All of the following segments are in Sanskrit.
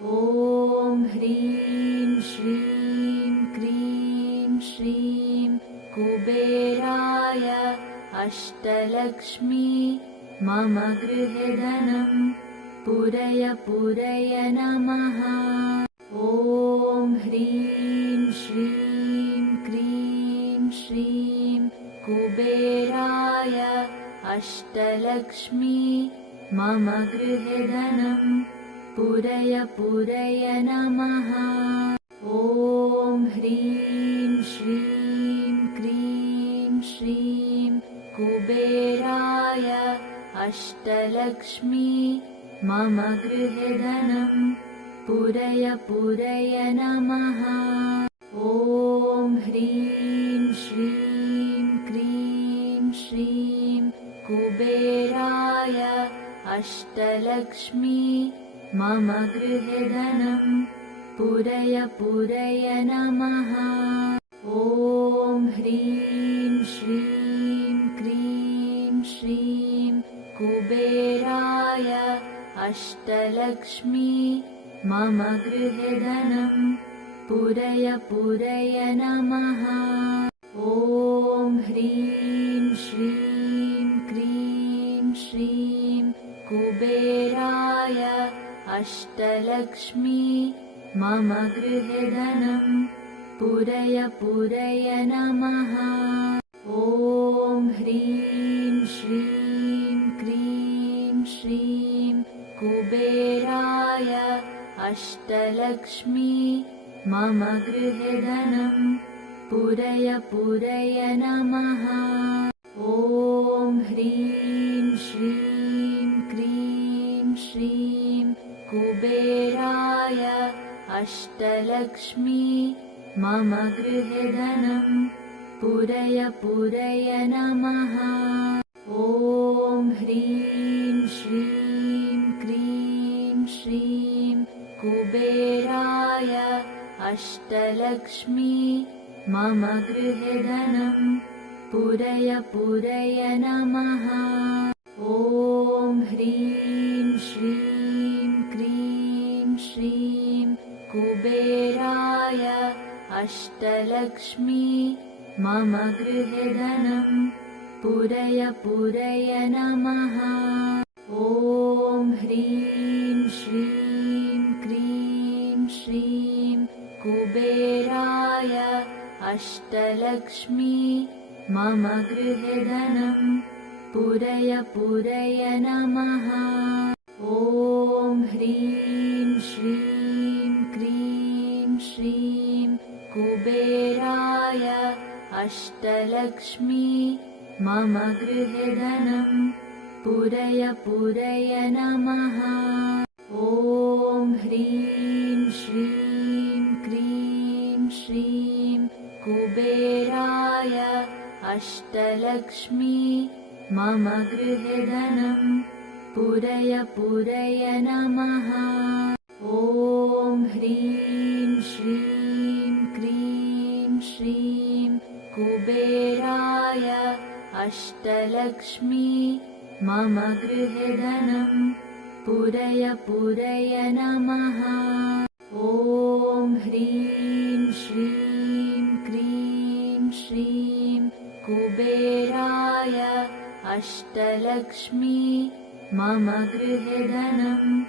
ॐ ह्रीं श्रीं क्रीं श्रीं कुबेराय अष्टलक्ष्मी मम गृहे धनं पूरय पूरय नमः। ॐ ह्रीं श्रीं क्रीं श्रीं कुबेराय अष्टलक्ष्मी मम गृहे धनं पूरय पूरय नमः। ॐ ह्रीं श्रीं क्रीं श्रीं कुबेराय अष्टलक्ष्मी मम गृहे धनं पूरय पूरय नमः। ॐ ह्रीं श्रीं क्रीं श्रीं कुबेराय अष्टलक्ष्मी मम गृहे धनं पूरय पूरय नमः। ॐ ह्रीं श्रीं क्रीं श्रीं कुबेराय अष्टलक्ष्मी मम गृहे धनं पूरय पूरय नमः। ॐ ह्रीं श्रीं क्रीं श्रीं कुबेराय अष्टलक्ष्मी मम गृहे धनं पूरय पूरय नमः। ॐ ह्रीं श्रीं क्रीं श्रीं कुबेराय अष्टलक्ष्मी मम गृहे धनं पूरय पूरय नमः। ॐ ह्रीं श्रीं क्रीं श्रीं कुबेराय अष्टलक्ष्मी मम गृहे धनं पूरय पूरय नमः। ॐ ह्रीं श्रीं क्रीं श्रीं कुबेराय अष्टलक्ष्मी मम गृहे धनं पूरय पूरय नमः। ॐ ह्रीं श्रीं क्रीं श्रीं कुबेराय अष्टलक्ष्मी मम गृहे धनं पूरय पूरय नमः। ॐ ह्रीं श्रीं क्रीं श्रीं कुबेराय अष्टलक्ष्मी मम गृहे धनं पूरय पूरय नमः। ॐ ह्रीं श्रीं क्रीं श्रीं कुबेराय अष्टलक्ष्मी मम गृहे धनं पूरय पूरय नमः। ॐ ह्रीं श्रीं क्रीं श्रीं कुबेराय अष्टलक्ष्मी मम गृहे धनं पूरय पूरय नमः। ॐ ह्रीं श्रीं क्रीं श्रीं कुबेराय अष्टलक्ष्मी मम गृहे धनं पूरय पूरय नमः। ॐ ह्रीं श्रीं क्रीं श्रीं कुबेराय अष्टलक्ष्मी मम गृहे धनं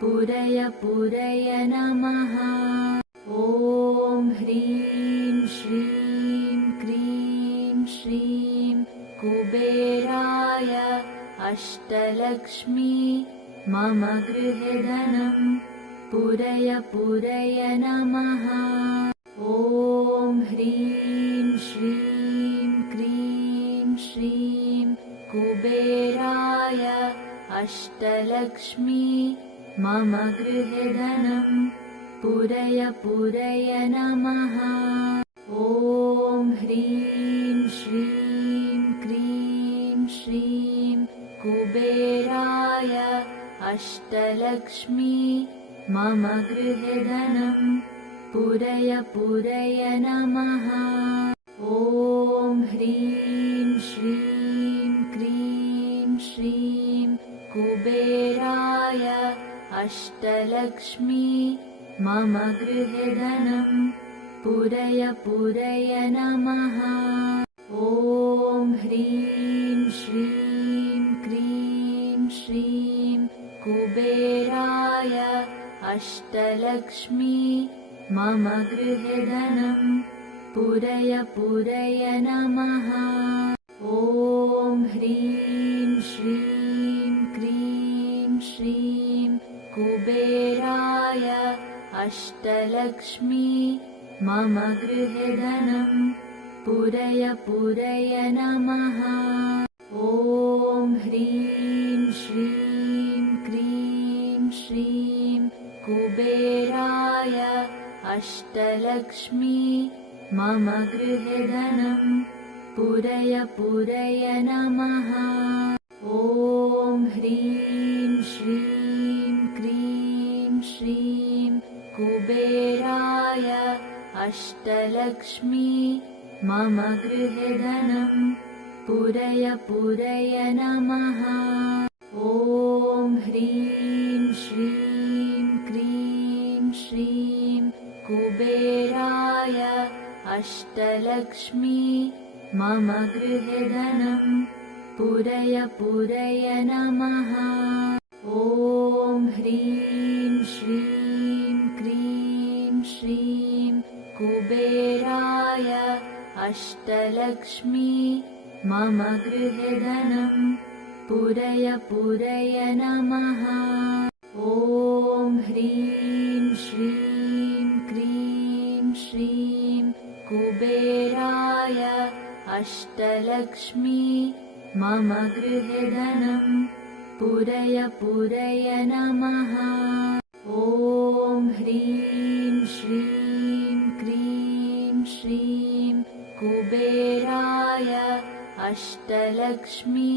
पूरय पूरय नमः। ॐ ह्रीं श्रीं क्रीं श्रीं कुबेराय अष्टलक्ष्मी मम गृहे धनं पूरय पूरय नमः। ॐ ह्रीं श्रीं क्रीं श्रीं कुबेराय अष्टलक्ष्मी मम गृहे धनं पूरय पूरय नमः। ॐ ह्रीं श्रीं क्रीं श्रीं कुबेराय अष्टलक्ष्मी मम गृहे धनं पूरय पूरय नमः। ॐ ह्रीं श्रीं क्रीं श्रीं कुबेराय अष्टलक्ष्मी मम गृहे धनं पूरय पूरय नमः। ॐ ह्रीं श्रीं क्रीं श्रीं कुबेराय अष्टलक्ष्मी मम गृहे धनं पूरय पूरय नमः। ॐ ह्रीं श्रीं क्रीं श्रीं कुबेराय अष्टलक्ष्मी मम गृहे धनं पूरय पूरय नमः। ॐ ह्रीं श्रीं क्रीं श्रीं कुबेराय अष्टलक्ष्मी मम गृहे धनं पूरय पूरय नमः। ॐ ह्रीं श्रीं क्रीं श्रीं कुबेराय अष्टलक्ष्मी मम गृहे धनं पूरय पूरय नमः। ॐ ह्रीं श्रीं क्रीं श्रीं कुबेराय अष्टलक्ष्मी मम गृहे धनं पूरय पूरय नमः। ॐ ह्रीं श्रीं क्रीं श्रीं कुबेराय अष्टलक्ष्मी मम गृहे धनं पूरय पूरय नमः। ॐ ह्रीं श्रीं क्रीं श्रीं कुबेराय अष्टलक्ष्मी मम गृहे धनं पूरय पूरय नमः। ॐ ह्रीं श्रीं क्रीं श्रीं कुबेराय अष्टलक्ष्मी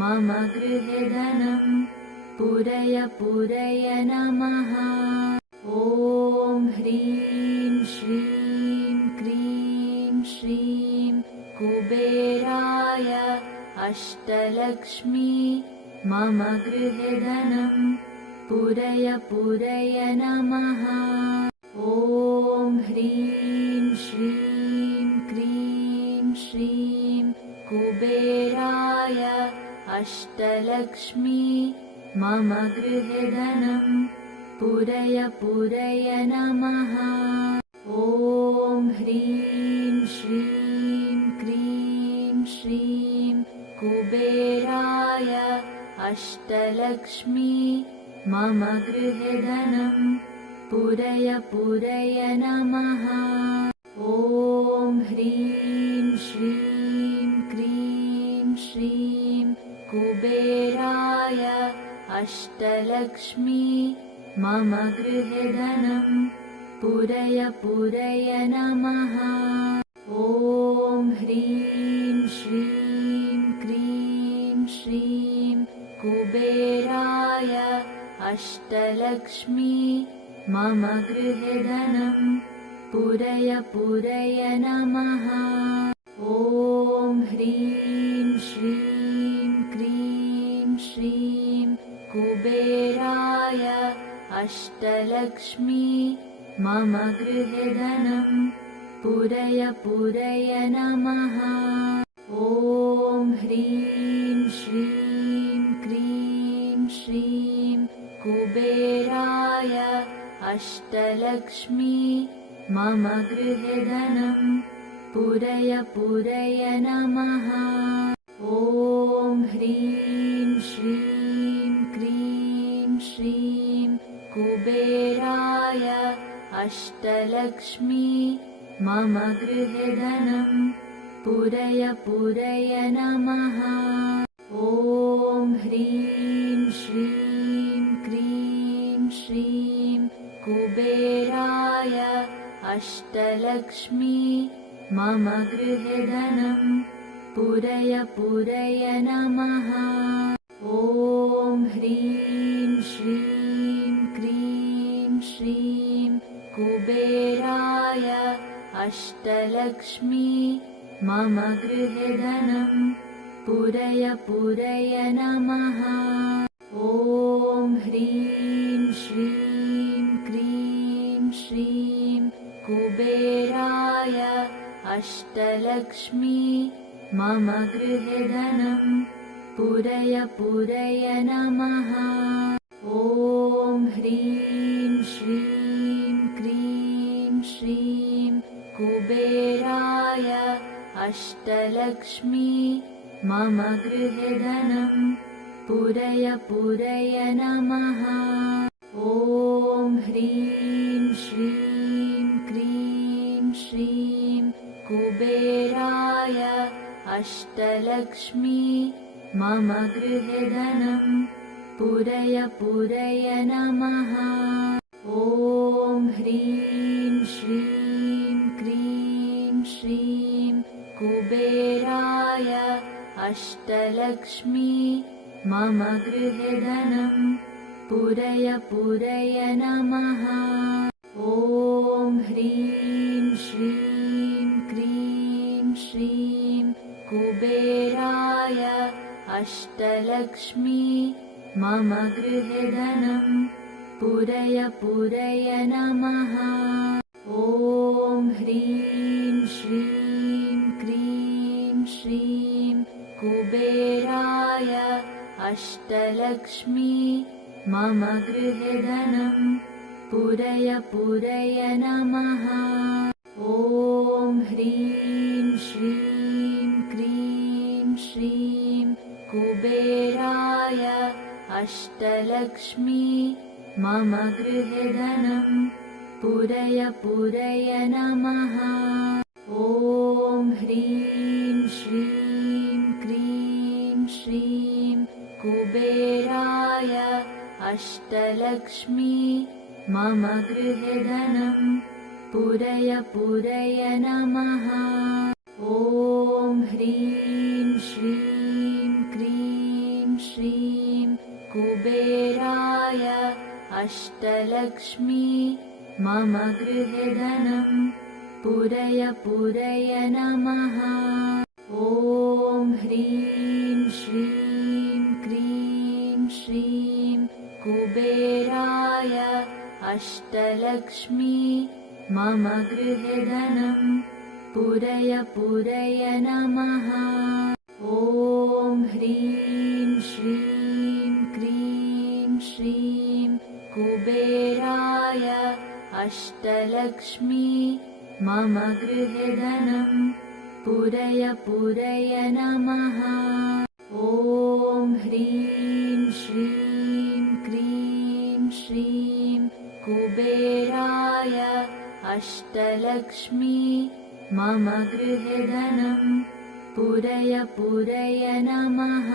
मम गृहे धनं पूरय पूरय नमः। ॐ ह्रीं श्रीं क्रीं श्रीं कुबेराय अष्टलक्ष्मी मम गृहे धनं पूरय पूरय नमः। ॐ ह्रीं श्रीं क्रीं श्रीं कुबेराय अष्टलक्ष्मी मम गृहे धनं पूरय पूरय नमः। ॐ ह्रीं श्रीं क्रीं श्रीं कुबेराय अष्टलक्ष्मी मम गृहे धनं पूरय पूरय नमः। ॐ ह्रीं श्रीं क्रीं श्रीं कुबेराय अष्टलक्ष्मी मम गृहे धनं पूरय पूरय नमः। ॐ ह्रीं श्रीं क्रीं श्रीं कुबेराय अष्टलक्ष्मी मम गृहे धनं पूरय पूरय नमः। ॐ ह्रीं श्रीं क्रीं श्रीं कुबेराय अष्टलक्ष्मी मम गृहे धनं पूरय पूरय नमः। ॐ ह्रीं श्रीं क्रीं श्रीं कुबेराय अष्टलक्ष्मी मम गृहे धनं पूरय पूरय नमः। ॐ ह्रीं श्रीं क्रीं श्रीं कुबेराय अष्टलक्ष्मी मम गृहे धनं पूरय पूरय नमः। ॐ ह्रीं श्रीं क्रीं श्रीं कुबेराय अष्टलक्ष्मी मम गृहे धनं पूरय पूरय नमः। ॐ ह्रीं श्रीं क्रीं श्रीं कुबेराय अष्टलक्ष्मी मम गृहे धनं पूरय पूरय नमः। ॐ ह्रीं कुबेराय अष्टलक्ष्मी मम गृहे धनं पूरय पूरय नमः। ॐ ह्रीं श्रीं क्रीं श्रीं कुबेराय अष्टलक्ष्मी मम गृहे धनं पूरय पूरय नमः। ॐ ह्रीं श्रीं क्रीं श्रीं कुबेराय अष्टलक्ष्मी मम गृहे धनं पूरय पूरय नमः। ॐ ह्रीं श्रीं क्रीं श्रीं कुबेराय अष्टलक्ष्मी मम गृहे धनं पूरय पूरय नमः। ॐ ह्रीं श्रीं क्रीं श्रीं कुबेराय अष्टलक्ष्मी मम गृहे धनं पूरय पूरय नमः। ॐ ह्रीं श्रीं क्रीं श्रीं कुबेराय अष्टलक्ष्मी मम गृहे धनं पूरय पूरय नमः। ॐ ह्रीं श्रीं क्रीं श्रीं कुबेराय अष्टलक्ष्मी मम गृहे धनं पूरय पूरय नमः। ॐ ह्रीं श्रीं क्रीं श्रीं कुबेराय अष्टलक्ष्मी मम गृहे धनं पूरय पूरय नमः। ॐ ह्रीं श्रीं क्रीं श्रीं कुबेराय अष्टलक्ष्मी मम गृहे धनं पूरय पूरय नमः। ॐ ह्रीं श्रीं क्रीं श्रीं कुबेराय अष्टलक्ष्मी मम गृहे धनं पूरय पूरय नमः। ॐ ह्रीं श्रीं क्रीं श्रीं कुबेराय अष्टलक्ष्मी मम गृहे धनं पूरय पूरय नमः। ॐ ह्रीं श्रीं क्रीं श्रीं कुबेराय अष्टलक्ष्मी मम गृहे धनं पूरय पूरय नमः।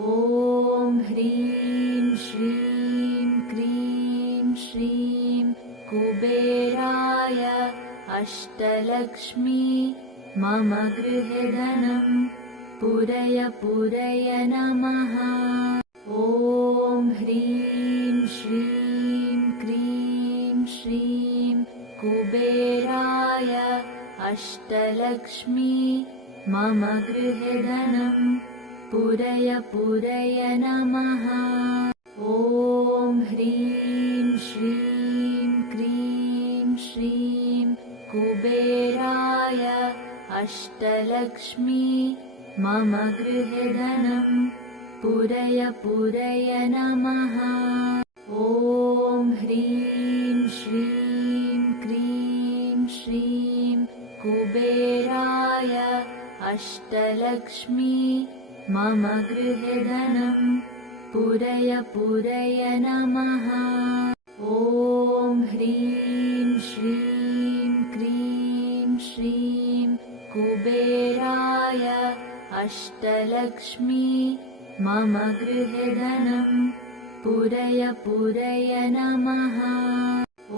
ॐ ह्रीं श्रीं क्रीं श्रीं कुबेराय अष्टलक्ष्मी मम गृहे धनं पूरय पूरय नमः। ॐ ह्रीं श्रीं क्रीं श्रीं कुबेराय अष्टलक्ष्मी मम गृहे धनं पूरय पूरय नमः। ॐ ह्रीं श्रीं क्रीं श्रीं कुबेराय अष्टलक्ष्मी मम गृहे धनं पूरय पूरय नमः। ॐ ह्रीं श्रीं क्रीं श्रीं कुबेराय अष्टलक्ष्मी मम गृहे धनं पूरय पूरय नमः। ॐ ह्रीं श्रीं क्रीं श्रीं कुबेराय अष्टलक्ष्मी मम गृहे धनं पूरय पूरय नमः।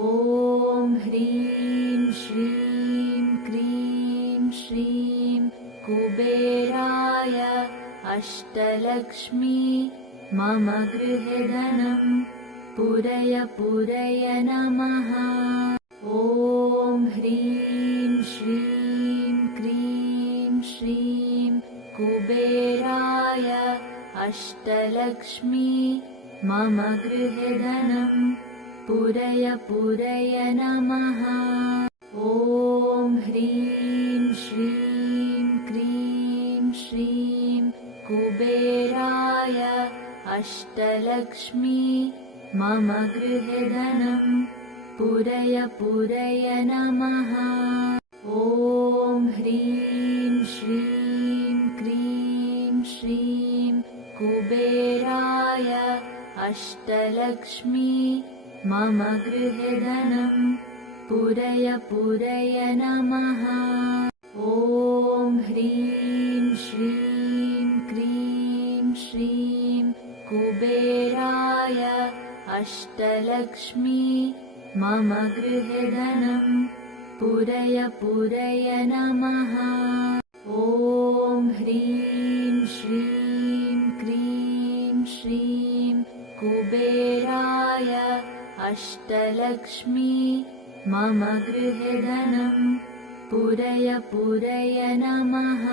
ॐ ह्रीं श्रीं क्रीं श्रीं कुबेराय अष्टलक्ष्मी मम गृहे धनं पूरय पूरय नमः। ॐ ह्रीं श्रीं क्रीं श्रीं कुबेराय अष्टलक्ष्मी मम गृहे धनं पूरय पूरय नमः। ॐ ह्रीं श्रीं क्रीं श्रीं कुबेराय अष्टलक्ष्मी मम गृहे धनं पूरय पूरय नमः। ॐ ह्रीं श्रीं क्रीं श्रीं कुबेराय अष्टलक्ष्मी मम गृहे धनं पूरय पूरय नमः। ॐ ह्रीं श्रीं क्रीं श्रीं कुबेराय अष्टलक्ष्मी मम गृहे धनं पूरय पूरय नमः। ॐ ह्रीं श्रीं क्रीं श्रीं कुबेराय अष्टलक्ष्मी मम गृहे धनं पूरय पूरय नमः।